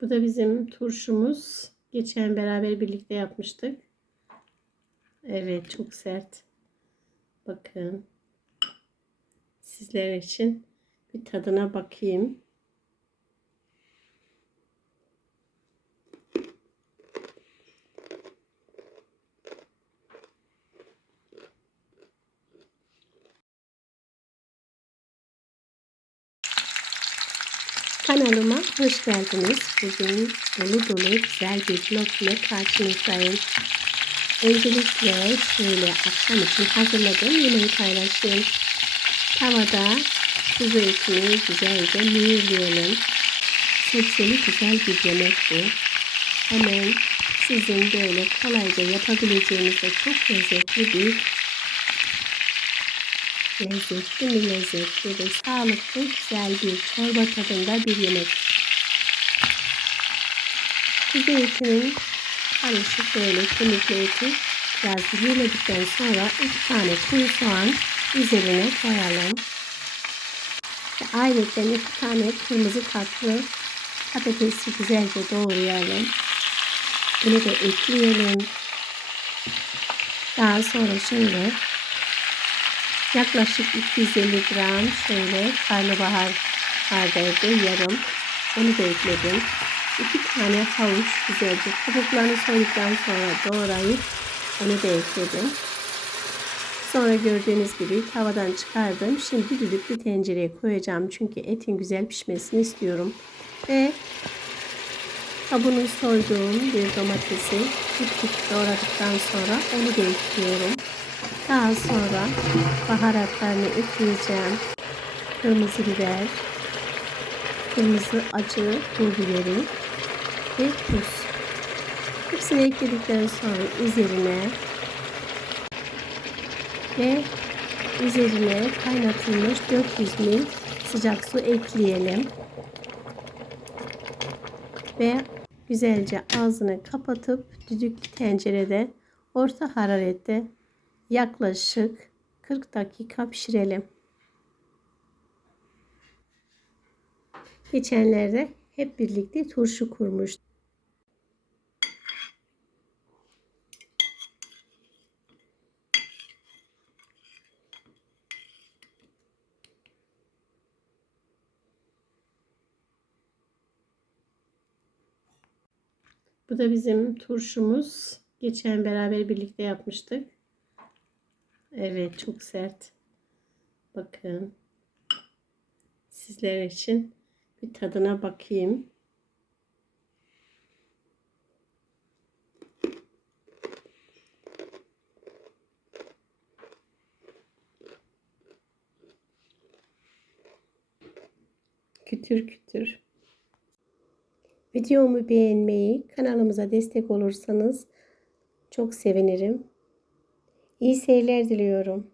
Bu da bizim turşumuz. Geçen beraber birlikte yapmıştık. Evet çok sert. Bakın. Sizler için bir tadına bakayım. Kanalıma hoş geldiniz. Bugün dolu dolu güzel bir vlog ile karşınızdayım. Öncelikle şöyle akşam için hazırladığım yemeği paylaşayım. Tavada kuzu etini güzelce mühürleyelim. Sebzeli güzel bir yemek bu. Hemen sizin böyle kolayca yapabileceğiniz ve çok lezzetli bir lezzetli mi lezzetli ve sağlıklı güzel bir çorba tadında bir yemek. Kuzu etinin karışık böyle kemikli eti biraz yürüledikten sonra iki tane kuru soğan üzerine koyalım. Ve ayrıca iki tane kırmızı tatlı patatesi güzelce doğrayalım. Bunu da ekleyelim. Daha sonra şöyle yaklaşık 250 gram şöyle karnabahar vardaydı yarım. Onu da ekledim. İki tane havuç güzelce kabuklarını soyduktan sonra doğrayıp onu da ekledim. Sonra gördüğünüz gibi tavadan çıkardım. Şimdi düdük bir tencereye koyacağım. Çünkü etin güzel pişmesini istiyorum. Ve kabuğunu soyduğum bir domatesi küp doğradıktan sonra onu da ekliyorum. Daha sonra baharatlarını ekleyeceğim. Kırmızı biber, kırmızı acı pul biberi ve tuz. Hepsini ekledikten sonra üzerine ve üzerine kaynatılmış 400 ml sıcak su ekleyelim. Ve güzelce ağzını kapatıp düdüklü tencerede orta hararette yaklaşık 40 dakika pişirelim. Geçenlerde hep birlikte turşu kurmuştuk. Bu da bizim turşumuz. Geçen beraber birlikte yapmıştık. Evet çok sert. Bakın. Sizler için bir tadına bakayım. Kütür kütür. Videomu beğenmeyi, kanalımıza destek olursanız çok sevinirim. İyi seyirler diliyorum.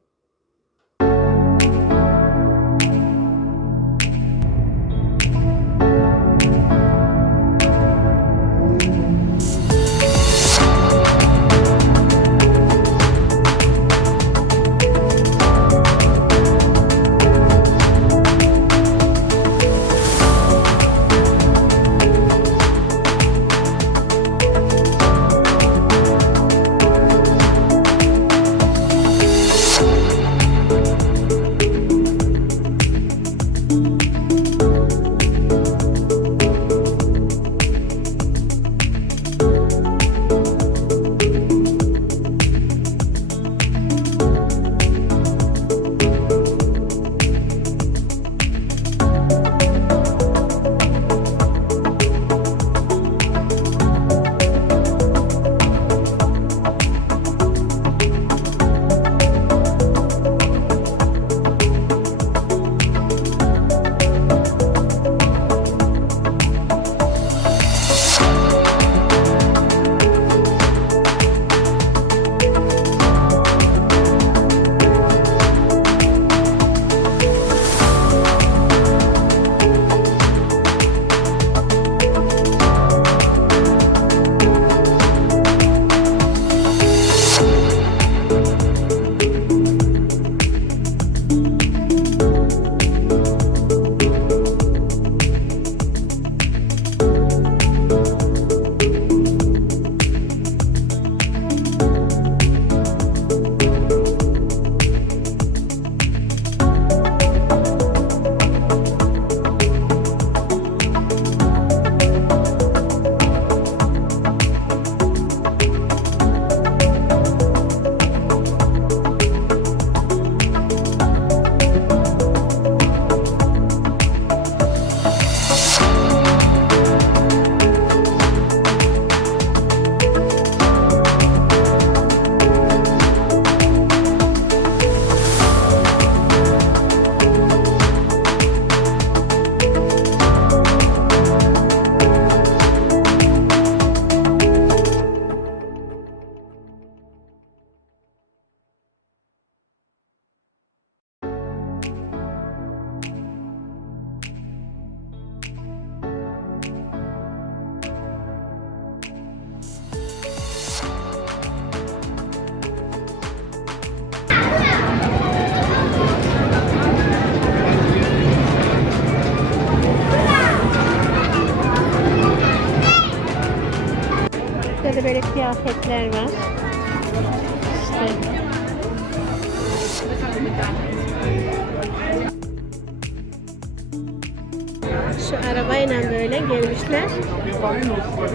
Şu arabayla böyle gelmişler.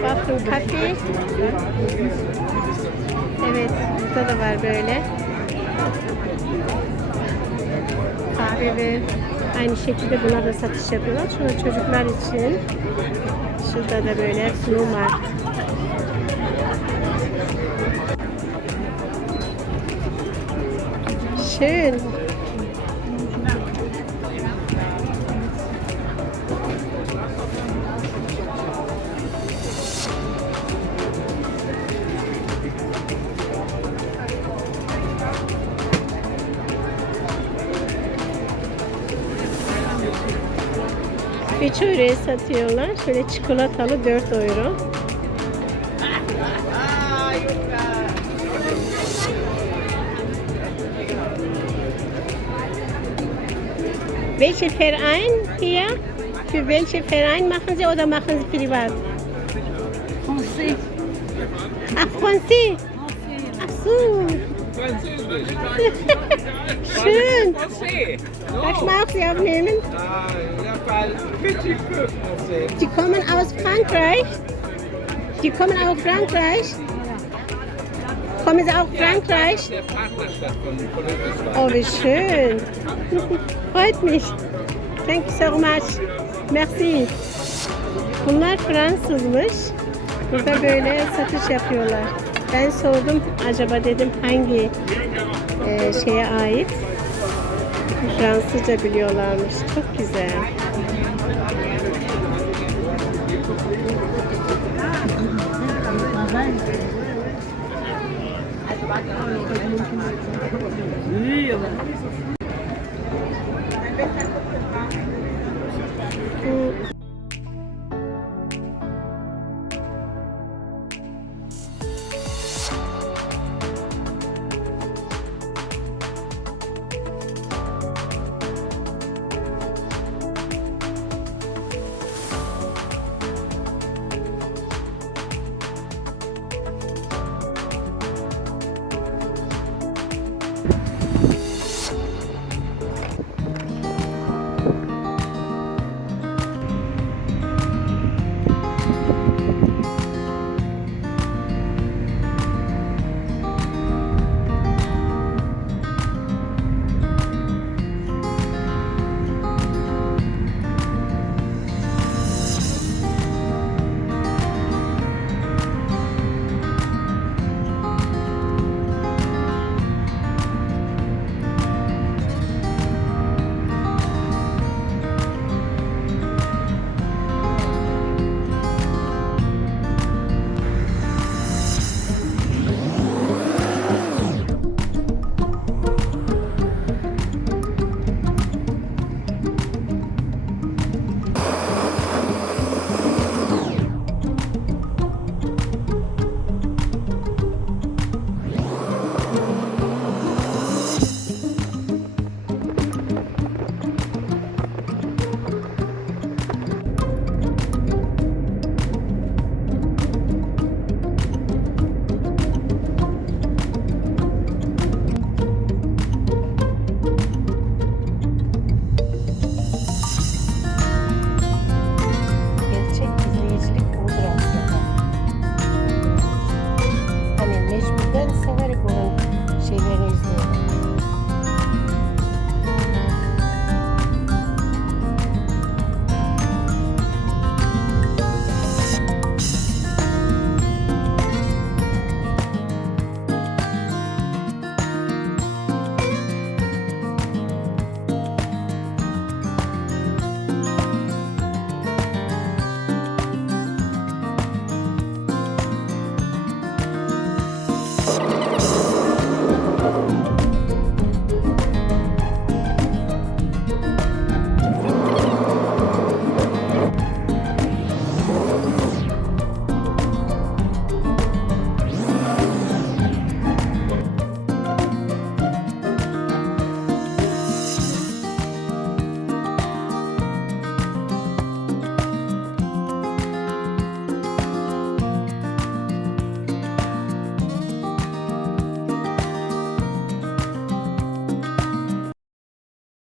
Bakın kafe. Evet, burada da var böyle. Kahve ve aynı şekilde buna da satış yapıyorlar. Şurada çocuklar için. Şurada da böyle Snowmart. Schön. Bir çöreği satıyorlar. Şöyle çikolatalı 4 euro. Welche Verein hier? Für welche Verein machen Sie oder machen Sie privat? Français. Ach, Français. Ach so. Schön. Darf ich mal auch Sie aufnehmen? Die kommen aus Frankreich. Die kommen aus Frankreich. Kommen Sie auch Frankreich? Oh, wie schön. Freut mich. Thank you so much. Merci. Bunlar Fransızmış. Burada böyle satış yapıyorlar. Ben sordum acaba dedim hangi e, şeye ait. Fransızca biliyorlarmış. Çok güzel.